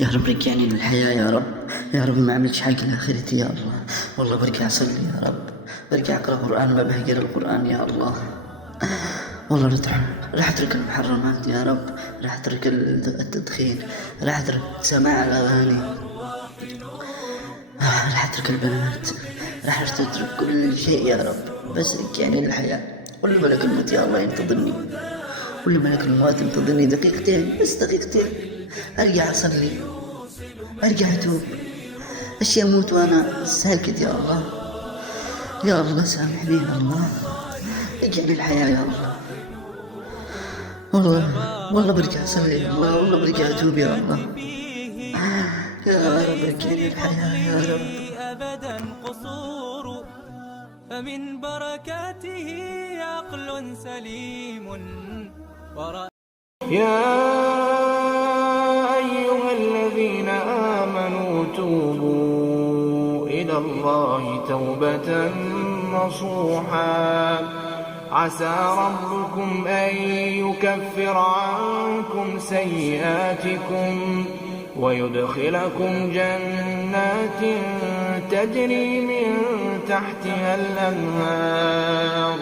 يا رب رجعني للحياة يا رب. يا رب ما عملتش حاجة لآخرتي يا الله. والله برجع أصلي يا رب، برجع أقرأ قرآن، ما بهجر القرآن يا الله. والله راح أترك المحرمات يا رب، راح أترك التدخين، راح أترك سماع الأغاني، راح أترك البنات، راح أترك كل شيء يا رب. بس رجعني للحياة. كل ملك الموت يا الله ينتظرني، كل ملك الموت ينتظرني دقيقتين، بس دقيقتين أرجع أصلي، أرجع أتوب. أشي أموت وأنا ساكت يا الله. يا الله سامحني يا الله، رجعني الحياة يا الله. والله برجع أصلي يا الله، والله برجع أتوب يا الله. يا رب رجعني الحياة يا رب. أبدا قصور، فمن بركاته عقل سليم يا أيها الذين آمنوا توبوا إلى الله توبة نصوحا عسى ربكم أن يكفر عنكم سيئاتكم ويدخلكم جنات تجري من تحتها الأنهار